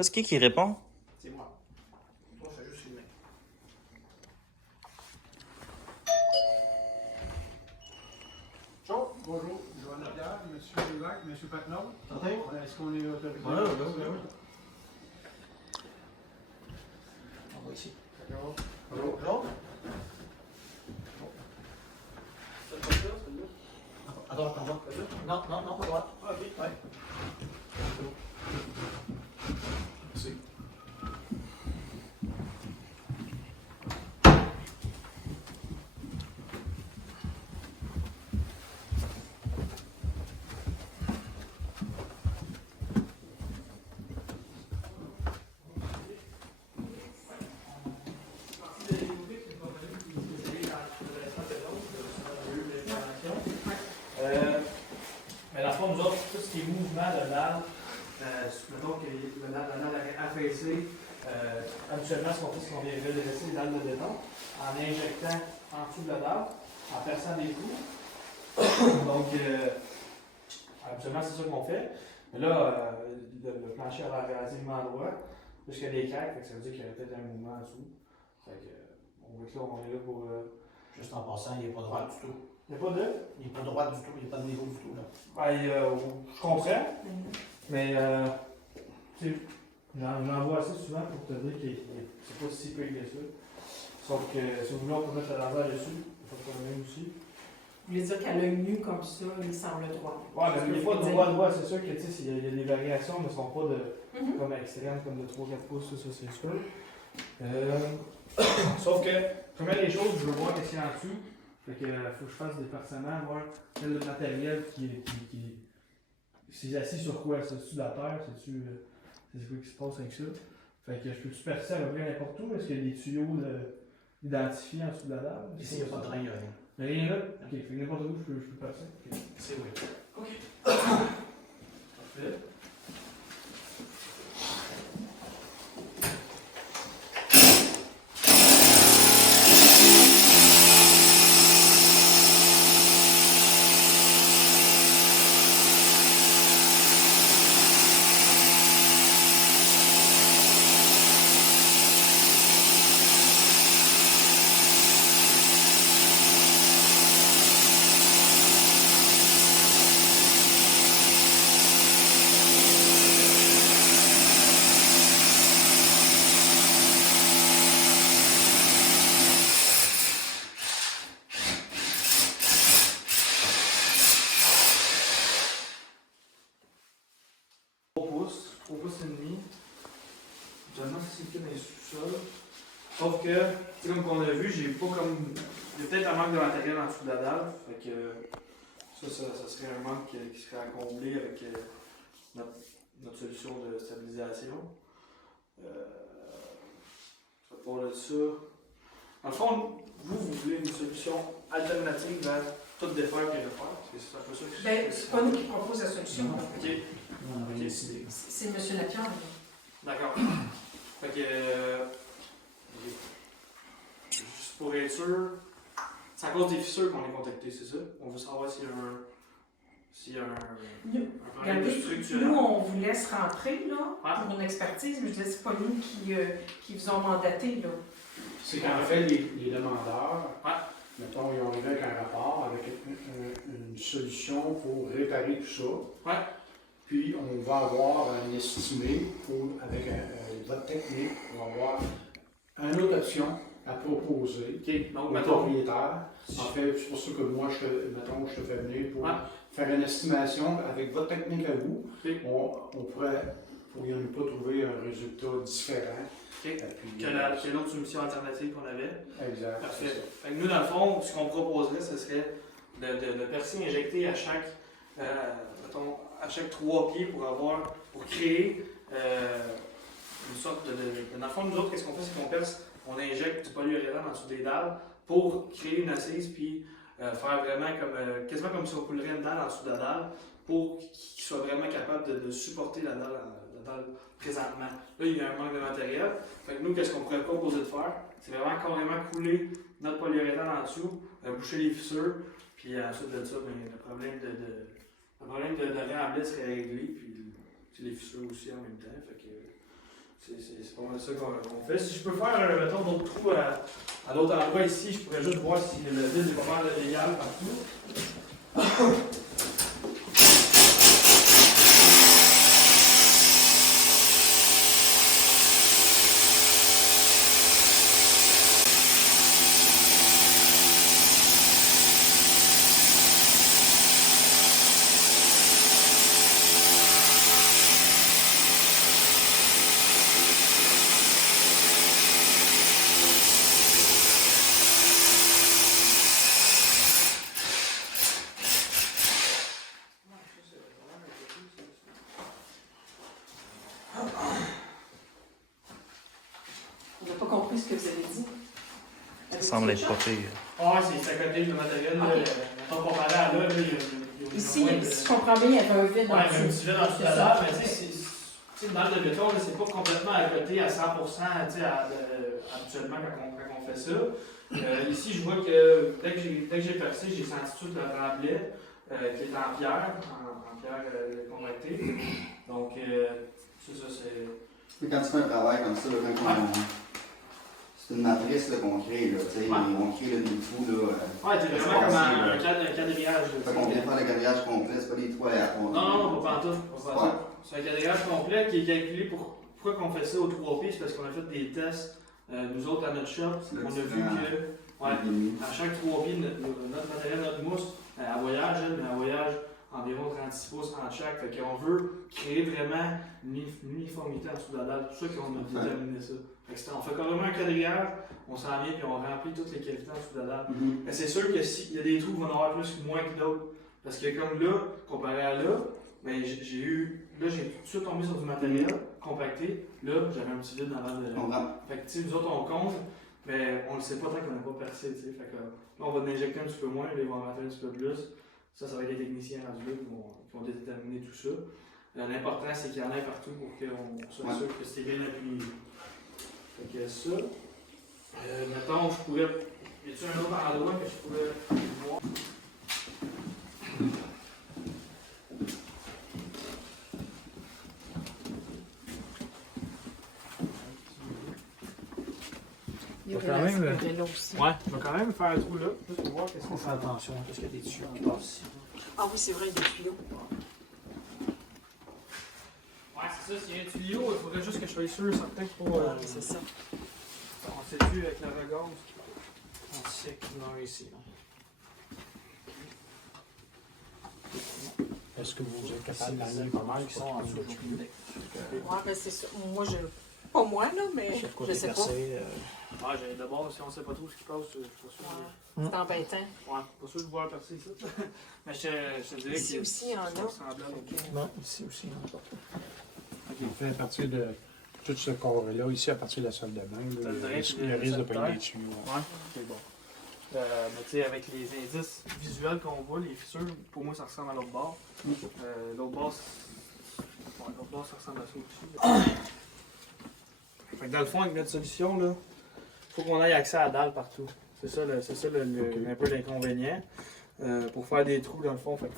Là, c'est qui répond? C'est moi. Toi, je fais juste filmer. Bonjour, Joanne Lapierre, M. Lévesque, M. Patnaud. Est-ce qu'on est autorisé? Oui. On va ici. Bonjour. Attends. Non, pas droite. Ah, ok, ouais. Merci. Mais dans le fond, nous autres, tout ce qui est mouvement de l'âme, mettons que la dalle est affaissée, habituellement, ce qu'on fait, c'est qu'on vient redresser les dalles de béton en injectant en dessous de la dalle, en perçant des trous. Donc, habituellement, c'est ça qu'on fait. Mais là, le plancher a l'air relativement droit, jusqu'à des craques, fait que ça veut dire qu'il y a peut-être un mouvement en dessous. Fait que, on est là pour. Juste en passant, il n'est pas droit du tout. Il n'y a pas de. Il n'est pas droit du tout, il n'y a pas de niveau du tout. Là. Ben, je comprends, mais tu sais, j'en vois assez souvent pour te dire que c'est pas si peu que ça. Sauf que si vous voulez, on peut mettre la laser dessus, il faut le même aussi. Vous voulez dire qu'à l'œil nu comme ça, il semble droit. Ouais, mais des fois, droit, c'est sûr que tu sais, il y a des variations, mais ne sont pas de, Mhm. comme extrêmes, comme de 3-4 pouces, ça c'est sûr. Sauf que, première des choses, je veux voir qu'est-ce qu'il y a en dessous. Fait que faut que je fasse des percements, voir quel matériel qui c'est assis sur quoi? C'est-tu de la terre? C'est-tu c'est quoi qui se passe avec ça? Fait que je peux-tu percer à peu près n'importe où? Est-ce qu'il y a des tuyaux identifiés en dessous de la dalle? Ici, il n'y a pas de drain, il n'y a rien. Il n'y a rien là? Ok, fait que n'importe où je peux percer. Okay. C'est oui. Ok. Parfait. Pouces et demi. Généralement, c'est le cas dans les sous-sols. Sauf que, comme on a vu, j'ai pas comme. Il y a peut-être un manque de matériel en dessous de la dalle. Fait que ça serait un manque qui serait à combler avec notre solution de stabilisation. Ça part de ça. Dans le fond, vous voulez une solution alternative vers tout défaire et refaire. C'est un peu ça que Ben, c'est pas nous qui propose la solution. Non. Ok, On n'a rien décidé. C'est M. Lapierre. là. d'accord. Fait que. Juste pour être sûr, c'est à cause des fissures qu'on est contacté, c'est ça? On veut savoir s'il y a un Nous, problème regardez, structurel. nous, on vous laisse rentrer là, Ah. pour une expertise, mais je dis c'est pas nous qui vous ont mandaté. Là. C'est qu'en fait, les demandeurs, Ouais. mettons, ils ont arrivé avec un rapport, avec une solution pour réparer tout ça. Ouais. Puis, on va avoir un estimé avec votre technique pour avoir une autre option à proposer Ok, donc au mettons. propriétaire. En fait, c'est pour ça que moi, je te fais venir pour Ouais. faire une estimation avec votre technique à vous. Ok. On pourrait ne pas trouver un résultat différent. Ok. Puis, Que l'autre solution alternative qu'on avait. Exact. Parfait. c'est ça. Fait que nous, dans le fond, ce qu'on proposerait, ce serait de percer injecter à chaque, mettons, à chaque 3 pieds pour créer une sorte de. Dans le fond, nous autres, qu'est-ce qu'on fait? C'est qu'on perce, on injecte du polyuréthane en dessous des dalles pour créer une assise, puis faire vraiment quasiment comme si on coulerait une dalle en dessous de la dalle pour qu'il soit vraiment capable de supporter la dalle présentement. Là, il y a un manque de matériel. Fait que nous, qu'est-ce qu'on pourrait proposer de faire? C'est vraiment carrément couler notre polyuréthane en dessous, boucher les fissures, puis ensuite de ça, ben, le problème de remblai serait réglé, puis les fissures aussi en même temps. Fait que c'est pas mal ça qu'on fait. Si je peux faire, mettons, d'autres trous à d'autres endroits ici, je pourrais juste voir si le vide est pas mal égal partout. On n'a pas compris ce que vous avez dit. Ça semble être pas pire. Ah, c'est à côté le matériel. Là, mettons, comparé à là, il y a Ici, si je comprends bien, il y avait un vide Ouais, en il y a un dessous. petit vide en dessous de la dalle, mais tu sais, une dalle de béton, là, c'est pas complètement à côté à 100%, tu sais, habituellement quand on fait ça. Ici, je vois que dès que j'ai percé, j'ai senti tout le remblai qui est en pierre convectée. Donc, c'est ça, c'est. Quand tu fais un travail comme ça, là, c'est une matrice là, qu'on crée, là, tu sais, on crée le trou là. Ouais, c'est vraiment comme un quadrillage. Fait qu'on vient faire le quadrillage complet, c'est pas des trous aléatoires. Non, pas pantoute. C'est un quadrillage complet qui est calculé pour. Pourquoi qu'on fait ça aux 3 pieds? C'est parce qu'on a fait des tests, nous autres à notre shop. On a vu que à chaque 3 pieds, notre matériel, notre mousse, elle voyage, mais elle voyage environ 36 pouces entre chaque. Fait qu'on veut créer vraiment une uniformité en dessous de la dalle. C'est pour ça qu'on a déterminé ça. Fait que on fait carrément un quadrillage, on s'en vient puis on remplit toutes les cavités en dessous de la dalle. Mais c'est sûr que s'il y a des trous, il va en avoir plus ou moins que d'autres. Parce que comme là, comparé à là, ben j'ai tout de suite tombé sur du matériel compacté. Là, j'avais un petit vide dans la dalle. Fait que nous autres on compte, mais on le sait pas tant qu'on n'a pas percé. Fait que là, on va l'injecter un petit peu moins, là, ils vont en mettre un petit peu plus. Ça va être les techniciens rendus là qui vont déterminer tout ça. L'important, c'est qu'il y en ait partout pour qu'on s'assure que c'est bien appuyé. Fait que ça. Mettons, je pourrais. Y a-t-il un autre endroit que je pourrais voir? Il y Quand aurait même, la là aussi. Ouais, je vais quand même faire un trou là, juste pour voir qu'est-ce Il qu'on faut faire attention parce qu'il y a des tuyaux qui passent ici. Ah oui, c'est vrai, il y a des tuyaux. Ouais, c'est ça, s'il y a un tuyau, il faudrait juste que je sois sûr, certain pour. C'est ça. On sait-tu avec la regard? On sait qu'il y en a ici. Est-ce que vous êtes capable d'amener pas mal qui sont en dessous du tuyau? Ouais, ben c'est ça. Moi, pas moi, là, mais je sais pas. Ah, j'ai d'abord, si on sait pas trop ce qui passe, je suis pas sûr. Ouais. C'est embêtant. Ouais, pas sûr de voir percer ça. Mais je te dirais Ici aussi, il y en a. Non, ici aussi. On fait à partir de tout ce corps-là, ici, à partir de la salle de bain, là, il risque de payer des tuyaux. Ouais, c'est bon. Mais tu sais, avec les indices visuels qu'on voit, les fissures, pour moi, ça ressemble à l'autre bord. L'autre bord, ça ressemble à ça aussi. Fait que dans le fond, avec notre solution, là, faut qu'on ait accès à la dalle partout. C'est ça, un peu l'inconvénient. Pour faire des trous, dans le fond, il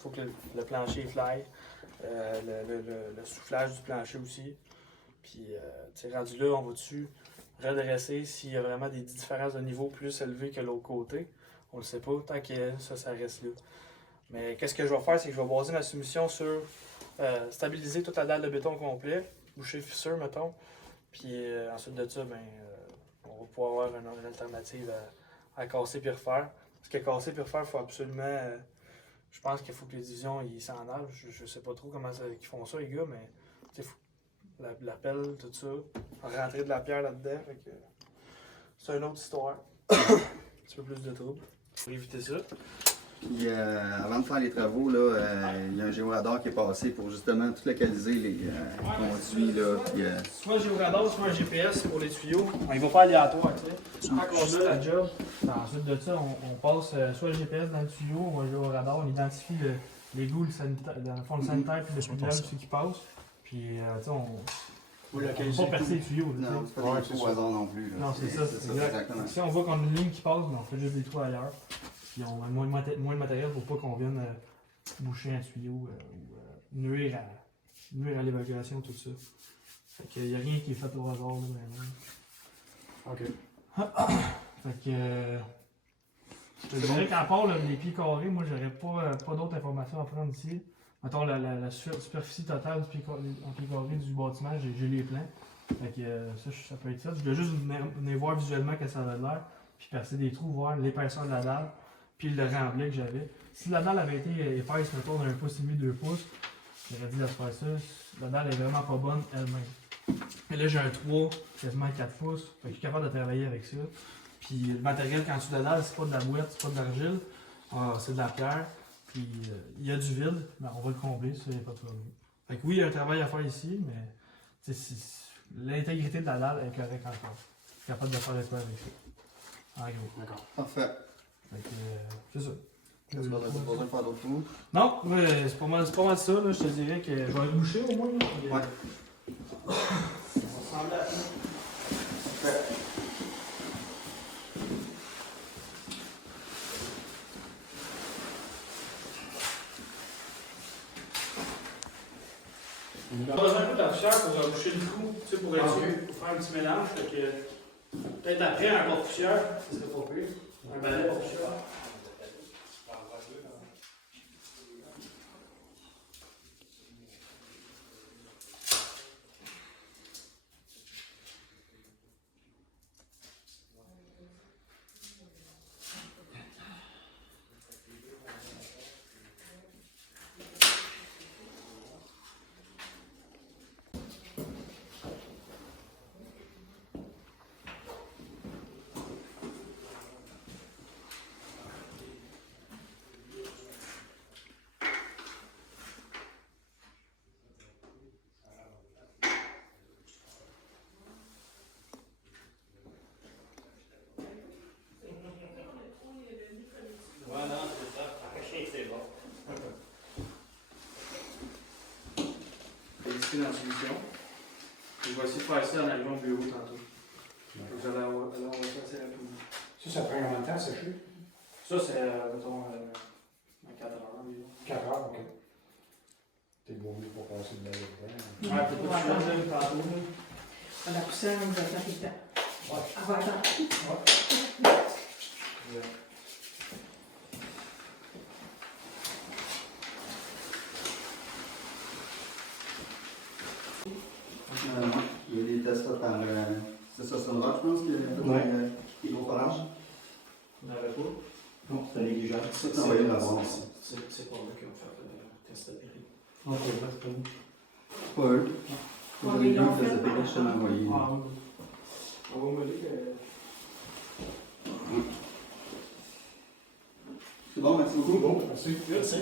faut que le plancher fly. Le soufflage du plancher aussi. Puis, rendu là, on va dessus redresser s'il y a vraiment des différences de niveau plus élevées que l'autre côté. On le sait pas, tant que ça reste là. Mais qu'est-ce que je vais faire, c'est que je vais baser ma soumission sur stabiliser toute la dalle de béton complet, boucher fissure, mettons. Puis ensuite de ça, on va pouvoir avoir une alternative à casser puis refaire. Parce que casser puis refaire, il faut absolument. Je pense qu'il faut que les divisions s'en aillent. Je sais pas trop comment ils font ça, les gars, mais faut la pelle, tout ça, rentrer de la pierre là-dedans. C'est une autre histoire. Un petit peu plus de trouble. Pour éviter ça. Puis avant de faire les travaux, là, il y a un géoradar qui est passé pour justement tout localiser les conduits. Là, puis, soit un géoradar, soit un GPS pour les tuyaux. Il va pas aléatoire, tu sais. Quand on a la job, ensuite de ça, on passe soit le GPS dans le tuyau ou un géoradar. On identifie les goûts, le sanitaire, dans le fond, le sanitaire puis le tunnel, ce qui passe. Puis, tu sais, on ne va pas percer les tuyaux. non, c'est pas des trous au hasard non plus. Là. Non, c'est ça. Exactement. Si on voit qu'on a une ligne qui passe, on fait juste des trous ailleurs. Puis on a moins de matériel pour pas qu'on vienne boucher un tuyau ou nuire à l'évacuation, tout ça. Fait qu'il n'y a rien qui est fait au hasard, là, vraiment. OK. Fait que. Je te dirais qu'à part là, les pieds carrés, moi, j'aurais pas d'autres informations à prendre ici. Mettons la superficie totale du pied carré du bâtiment, j'ai les plans. Fait que ça peut être ça. Je voulais juste venir voir visuellement que ça avait l'air, puis percer des trous, voir l'épaisseur de la dalle, puis le remblai que j'avais. Si la dalle avait été épaisse, mettons d'un pouce et demi, 2 pouces, j'aurais dit de faire ça. La dalle est vraiment pas bonne elle-même. Et là, j'ai un 3, quasiment 4 pouces. Fait que je suis capable de travailler avec ça. Puis le matériel qu'en dessous de la dalle, c'est pas de la boîte, c'est pas de l'argile, c'est de la pierre. Puis il y a du vide, mais on va le combler, ça, il n'y a pas de problème. Fait que oui, il y a un travail à faire ici, mais l'intégrité de la dalle est correcte encore. Je suis capable de faire le quoi avec ça. En gros. D'accord. Parfait. Fait que c'est ça. Est-ce qu'on a besoin de faire d'autres tours? Non, mais c'est pas mal ça, là, je te dirais que je vais être bouché au moins. Là, puis, Ouais. On va ressembler à ça. On a besoin d'un peu d'afficheur pour boucher le trou, tu sais, pour être sûr, pour faire un petit mélange. Fait que peut-être après un porte-poussière, ce serait pas pire. Un balai porte-poussière. Voilà, c'est ça. C'est bon. C'est ici dans la solution. Je vais essayer de faire ça en arrivant au bureau tantôt. Vous allez avoir ça assez rapidement. Ça prend combien de temps, sécher? Ça, c'est, mettons, 4 heures environ. 4 heures, OK. T'es bon pour passer de la dedans. Ouais, peut-être pas sûr de tantôt. La poussière, on va faire tout le temps. Ouais. Ah, ouais, attends. Il y a des tests faits par. C'est ça, Sunrock, je pense, qui est au forage. Vous n'avez pas? Non, c'est négligeable. C'est ça, on va y l'avoir. C'est pas eux qui ont fait le test de péri. OK, c'est bon. Pas eux. On J'avais est vu donc un test de péri, je te l'ai envoyé. Ah, oui. On va me dire que. C'est bon, merci beaucoup. Bon, merci. Merci.